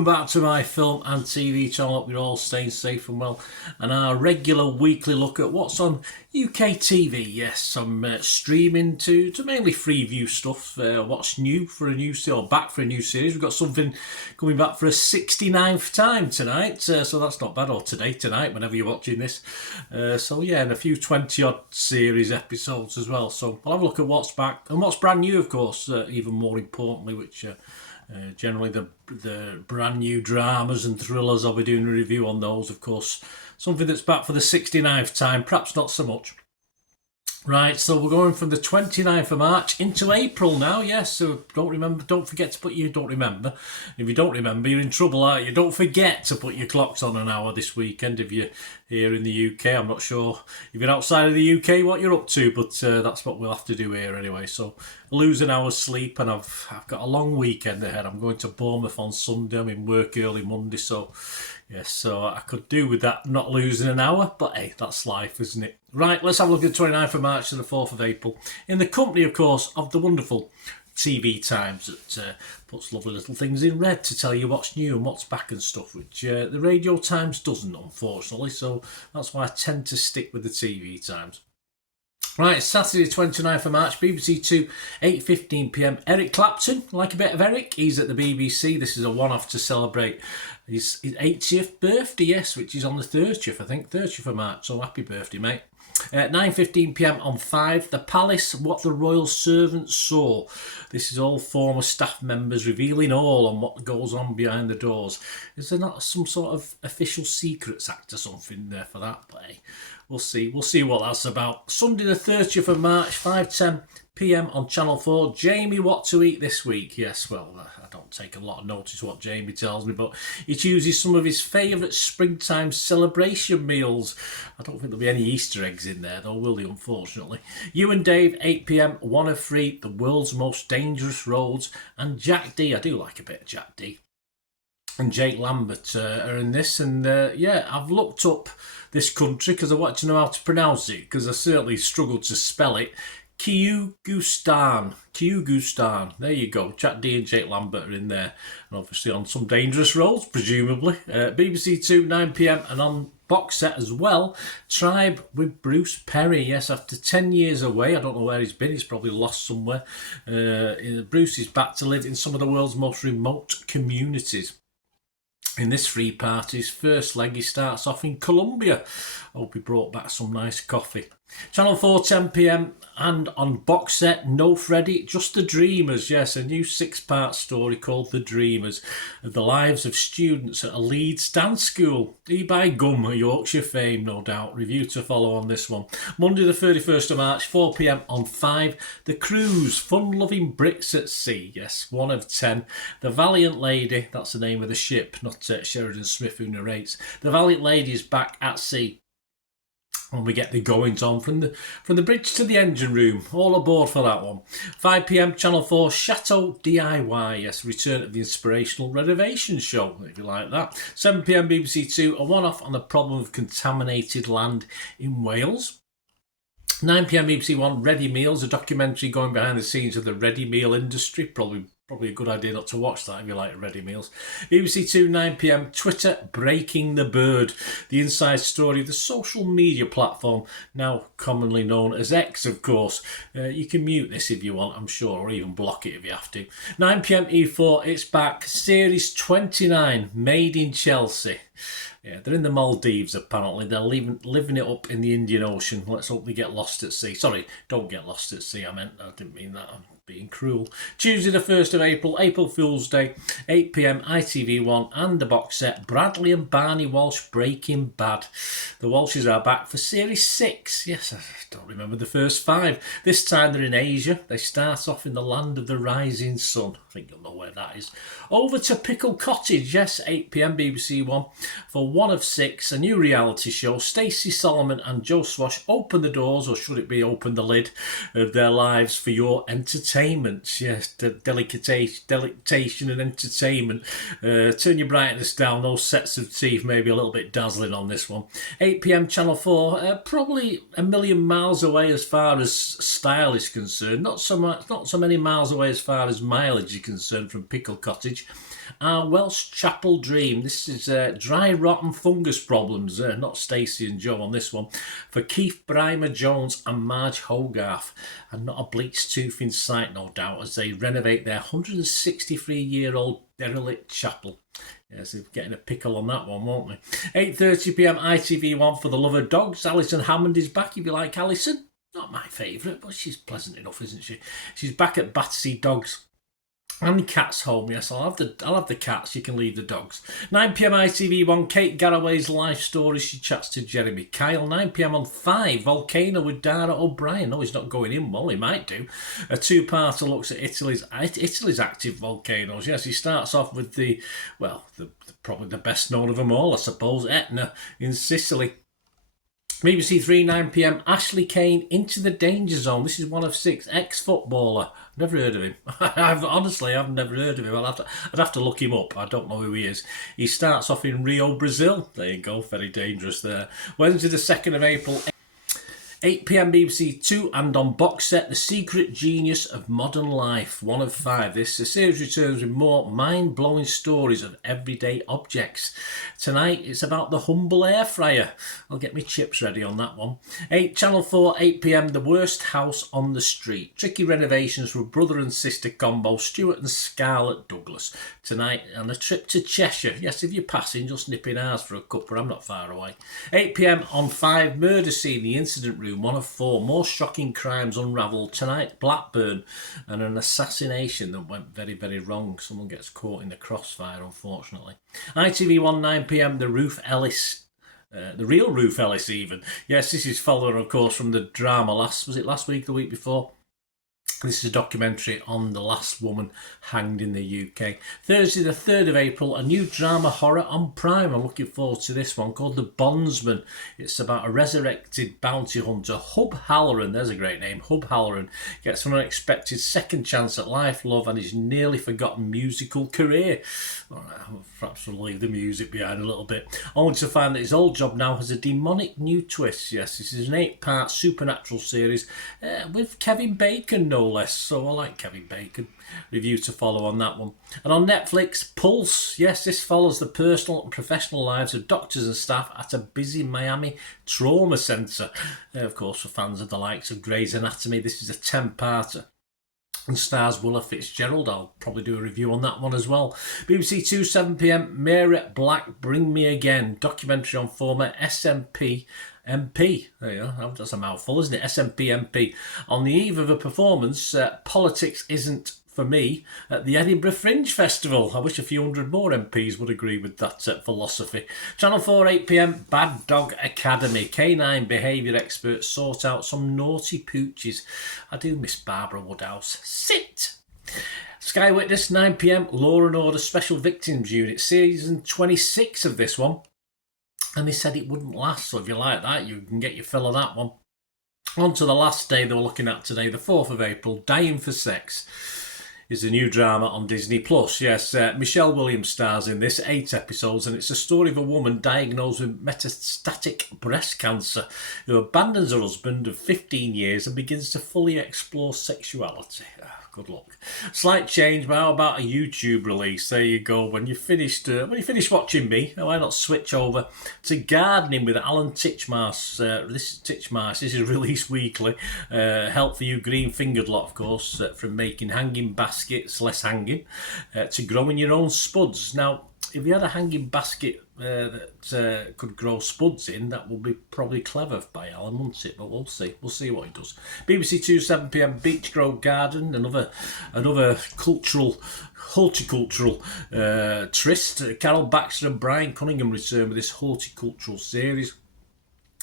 welcome back to my film and TV channel. Hope you're all staying safe and well. And our regular weekly look at what's on UK TV. Yes, some streaming to mainly Freeview stuff. What's new for a new series, or back for a new series. We've got something coming back for a 69th time tonight. So that's not bad, or tonight, whenever you're watching this. So yeah, and a few 20-odd series episodes as well. So I'll have a look at what's back and what's brand new, of course, even more importantly, which... generally the brand new dramas and thrillers, I'll be doing a review on those, of course. Something that's back for the 69th time, perhaps not so much. Right, so we're going from the 29th of March into April now, yes, so don't forget to put your, don't remember. If you don't remember, you're in trouble, aren't you? Don't forget to put your clocks on an hour this weekend if you're here in the UK. I'm not sure if you're outside of the UK what you're up to, but that's what we'll have to do here anyway. So lose an hour's sleep, and I've got a long weekend ahead. I'm going to Bournemouth on Sunday. I'm in work early Monday, so yes, so I could do with that not losing an hour, but hey, that's life, isn't it? Right, let's have a look at the 29th of March to the 4th of April, in the company, of course, of the wonderful TV Times that puts lovely little things in red to tell you what's new and what's back and stuff, which the Radio Times doesn't, unfortunately, so that's why I tend to stick with the TV Times. Right, Saturday 29th of March, BBC 2, 8:15pm. Eric Clapton, like a bit of Eric, he's at the BBC. This is a one-off to celebrate his 80th birthday, yes, which is on the 30th, I think, 30th of March, so happy birthday, mate. 9:15pm on 5, The Palace, What the Royal Servants Saw. This is all former staff members revealing all on what goes on behind the doors. Is there not some sort of official Secrets Act or something there for that? But hey, we'll see what that's about. Sunday the 30th of March, 5:10pm on Channel 4. Jamie, what to eat this week? Yes, well, I don't take a lot of notice what Jamie tells me, but he chooses some of his favourite springtime celebration meals. I don't think there'll be any Easter eggs in there, though, will they, unfortunately? You and Dave, 8pm, One of Three, The World's Most Dangerous Roads, and Jack D. I do like a bit of Jack D. And Jake Lambert are in this, and yeah, I've looked up this country because I want to know how to pronounce it, because I certainly struggled to spell it. Kyrgyzstan. There you go. Jack D and Jake Lambert are in there, and obviously on some dangerous roads, presumably. BBC 2, 9pm, and on box set as well, Tribe with Bruce Perry. Yes, after 10 years away, I don't know where he's been. He's probably lost somewhere. Bruce is back to live in some of the world's most remote communities. In this three-part, his first leg, he starts off in Colombia. Hope he brought back some nice coffee. Channel 4, 10pm, and on box set, No Freddy, Just the Dreamers. Yes, a new 6-part story called The Dreamers, of the lives of students at a Leeds dance school. E-by Gum, a Yorkshire fame, no doubt. Review to follow on this one. Monday the 31st of March, 4pm on 5, The Cruise, Fun-Loving Brits at Sea. Yes, 1 of 10. The Valiant Lady, that's the name of the ship, not Sheridan Smith who narrates. The Valiant Lady is back at sea. And we get the goings on from the bridge to the engine room. All aboard for that one. 5pm, Channel 4, Chateau DIY. Yes, return of the inspirational renovation show, if you like that. 7pm, BBC 2, a one-off on the problem of contaminated land in Wales. 9pm, BBC 1, Ready Meals, a documentary going behind the scenes of the ready meal industry. Probably a good idea not to watch that if you like ready meals. BBC 2, 9pm, Twitter, Breaking the Bird, the inside story of the social media platform, now commonly known as X, of course. You can mute this if you want, I'm sure, or even block it if you have to. 9pm, E4, it's back, Series 29, Made in Chelsea. Yeah, they're in the Maldives, apparently. They're living it up in the Indian Ocean. Let's hope they get lost at sea. Sorry, don't get lost at sea, I didn't mean that. I'm being cruel. Tuesday the 1st of April, April Fool's Day, 8pm, ITV1, and the box set, Bradley and Barney Walsh, Breaking Bad. The Walshes are back for Series 6. Yes, I don't remember the first 5. This time they're in Asia. They start off in the land of the rising sun. I think you'll know where that is. Over to Pickle Cottage, yes, 8pm, BBC 1, for 1 of 6, a new reality show. Stacey Solomon and Joe Swash open the doors, or should it be open the lid, of their lives for your entertainment. Yes, delectation and entertainment. Turn your brightness down. Those sets of teeth may be a little bit dazzling on this one. 8pm, Channel 4, probably a million miles away as far as style is concerned. Not so many miles away as far as mileage is concerned from Pickle Cottage. Our Welsh Chapel Dream. This is dry, rotten fungus problems. Not Stacey and Joe on this one. For Keith Brymer Jones and Marge Hogarth. And not a bleached tooth in sight, no doubt, as they renovate their 163-year-old derelict chapel. Yes, they're getting a pickle on that one, won't they? 8:30pm ITV1 for the love of dogs. Alison Hammond is back, if you like Alison. Not my favourite, but she's pleasant enough, isn't she? She's back at Battersea Dogs. And cats home, yes, I'll have the cats, you can leave the dogs. 9pm ITV1, Kate Garraway's life story, she chats to Jeremy Kyle. 9pm on 5, Volcano with Dara O'Brien. No, he's not going in, well, he might do. A two-parter looks at Italy's active volcanoes. Yes, he starts off with probably the best known of them all, I suppose, Etna in Sicily. BBC 3, 9pm, Ashley Kane into the danger zone. This is one of 6, ex-footballer. Never heard of him. I've never heard of him. I'd have to look him up. I don't know who he is. He starts off in Rio, Brazil. There you go, very dangerous there. Wednesday the 2nd of April, 8pm BBC 2, and on box set, The Secret Genius of Modern Life, 1 of 5. This series returns with more mind-blowing stories of everyday objects. Tonight, it's about the humble air fryer. I'll get my chips ready on that one. Channel 4, 8pm, The Worst House on the Street. Tricky renovations for brother and sister combo, Stuart and Scarlett Douglas. Tonight, on a trip to Cheshire. Yes, if you're passing, just nip in ours for a cuppa, I'm not far away. 8pm on 5, Murder Scene, The Incident Room. 1 of 4. More shocking crimes unravelled tonight. Blackburn, and an assassination that went very, very wrong. Someone gets caught in the crossfire, unfortunately. ITV1, 9pm, The Real Ruth Ellis, even. Yes, this is following, of course, from the drama last week, the week before? This is a documentary on the last woman hanged in the UK. Thursday the 3rd of April, a new drama horror on Prime. I'm looking forward to this one, called The Bondsman. It's about a resurrected bounty hunter, Hub Halloran. There's a great name. Hub Halloran gets an unexpected second chance at life, love, and his nearly forgotten musical career. Perhaps we'll leave the music behind a little bit. Only to find that his old job now has a demonic new twist. Yes, this is an 8-part supernatural series with Kevin Bacon, no less. So I like Kevin Bacon. Review to follow on that one. And on Netflix, Pulse. Yes, this follows the personal and professional lives of doctors and staff at a busy Miami trauma centre. Of course, for fans of the likes of Grey's Anatomy, this is a 10-parter. And stars Willa Fitzgerald. I'll probably do a review on that one as well. BBC 2, 7pm, Mary Black, Bring Me Again. Documentary on former SNP MP. There you go. That's a mouthful, isn't it? SNP MP. On the eve of a performance, Politics Isn't For Me at the Edinburgh Fringe Festival. I wish a few hundred more MPs would agree with that philosophy. Channel 4, 8pm, Bad Dog Academy. Canine behaviour experts sort out some naughty pooches. I do miss Barbara Woodhouse. Sit! Sky Witness, 9pm, Law and Order Special Victims Unit. Season 26 of this one. And they said it wouldn't last, so if you like that, you can get your fill of that one. On to the last day they were looking at today, the 4th of April, Dying for Sex is a new drama on Disney+. Yes, Michelle Williams stars in this, 8 episodes, and it's a story of a woman diagnosed with metastatic breast cancer who abandons her husband of 15 years and begins to fully explore sexuality. Good luck. Slight change, but how about a YouTube release? There you go. When you finished watching me, why not switch over to gardening with Alan Titchmarsh? This is Titchmarsh. This is released weekly. Help for you green-fingered lot, of course, from making hanging baskets, less hanging, to growing your own spuds. Now, if you had a hanging basket that could grow spuds in, that would be probably clever by Alan, wouldn't it? But we'll see. We'll see what he does. BBC 2, 7pm, Beach Grove Garden, another horticultural tryst. Carol Baxter and Brian Cunningham return with this horticultural series.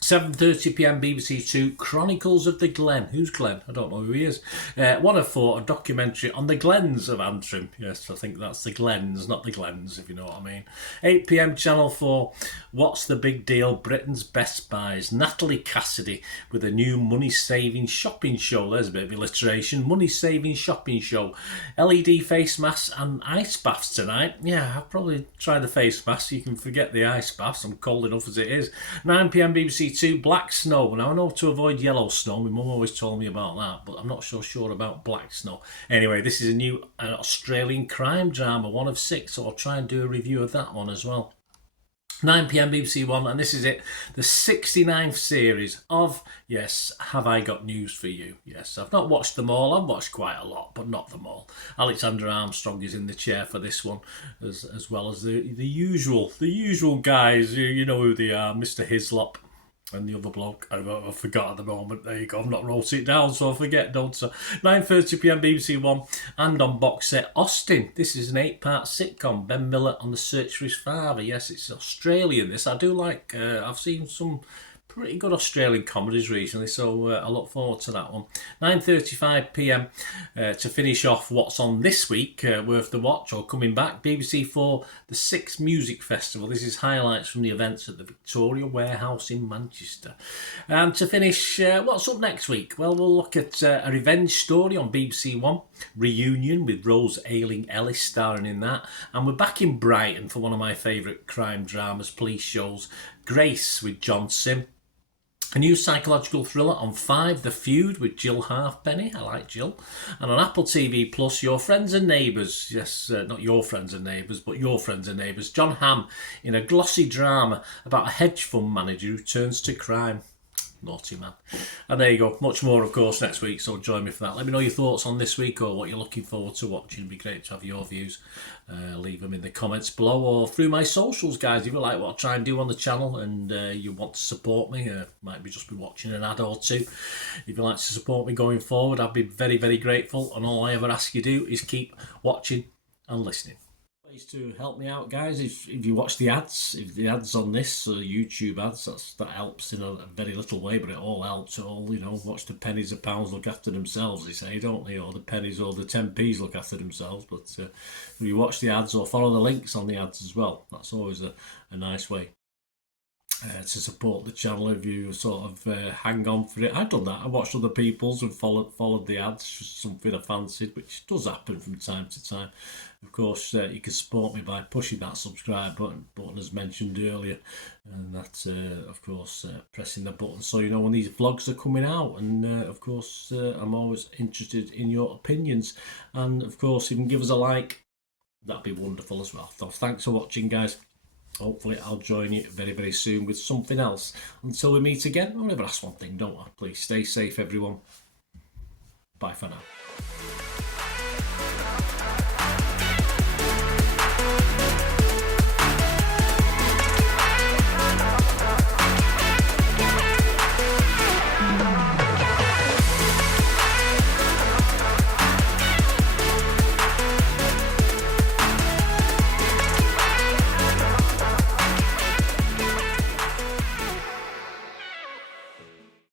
7:30pm BBC 2, Chronicles of the Glen. Who's Glen? I don't know who he is. 1 of 4, a documentary on the Glens of Antrim. Yes, I think that's the Glens, not the Glens, if you know what I mean. 8pm Channel 4, What's the Big Deal? Britain's Best Buys. Natalie Cassidy with a new money-saving shopping show. There's a bit of alliteration. Money-saving shopping show. LED face masks and ice baths tonight. Yeah, I'll probably try the face masks. You can forget the ice baths. I'm cold enough as it is. 9pm BBC BBC Two Black Snow. Now I know to avoid yellow snow. My mum always told me about that, but I'm not so sure about Black Snow. Anyway, this is a new Australian crime drama, one of 6, so I'll try and do a review of that one as well. 9 p.m. BBC One, and this is it, the 69th series of, yes, Have I Got News For You? Yes, I've not watched them all. I've watched quite a lot, but not them all. Alexander Armstrong is in the chair for this one, as well as the usual guys. You know who they are, Mr. Hislop. And the other bloke, I forgot at the moment. There you go. I've not wrote it down, so I forget, don't I? 9:30 p.m. BBC One, and on box set, Austin. This is an 8-part sitcom. Ben Miller on the search for his father. Yes, it's Australian. This I do like. I've seen some pretty good Australian comedies recently, so I look forward to that one. 9:35 p.m. To finish off what's on this week, worth the watch or coming back. BBC 4, the 6th Music Festival. This is highlights from the events at the Victoria Warehouse in Manchester. And to finish, what's up next week? Well, we'll look at a revenge story on BBC One, Reunion with Rose Ayling-Ellis starring in that. And we're back in Brighton for one of my favourite crime dramas, police shows, Grace with John Sim. A new psychological thriller on 5, The Feud with Jill Halfpenny. I like Jill. And on Apple TV Plus, Your Friends and Neighbours. Yes, not Your Friends and Neighbours, but Your Friends and Neighbours. John Hamm in a glossy drama about a hedge fund manager who turns to crime. Naughty man. And there you go. Much more, of course, next week, so join me for that. Let me know your thoughts on this week or what you're looking forward to watching. It'd be great to have your views. Leave them in the comments below or through my socials, guys. If you like what I try and do on the channel and you want to support me, might be just be watching an ad or two. If you'd like to support me going forward, I'd be very, very grateful. And all I ever ask you to do is keep watching and listening. Ways to help me out, guys. If you watch the ads, if the ads on this YouTube ads, that helps in a very little way, but it all helps. It all, watch the pennies and pounds look after themselves, they say, don't they? Or the pennies or the 10p's look after themselves. But if you watch the ads or follow the links on the ads as well, that's always a nice way to support the channel. If you sort of hang on for it, I've done that. I watched other people's and followed the ads, just something I fancied, which does happen from time to time. Of course, you can support me by pushing that subscribe button as mentioned earlier, and that's of course pressing the button so you know when these vlogs are coming out. And of course, I'm always interested in your opinions, and of course, if you can give us a like, that'd be wonderful as well. So thanks for watching, guys. Hopefully I'll join you very, very soon with something else. Until we meet again, I'll never ask one thing, don't I? Please stay safe, everyone. Bye for now.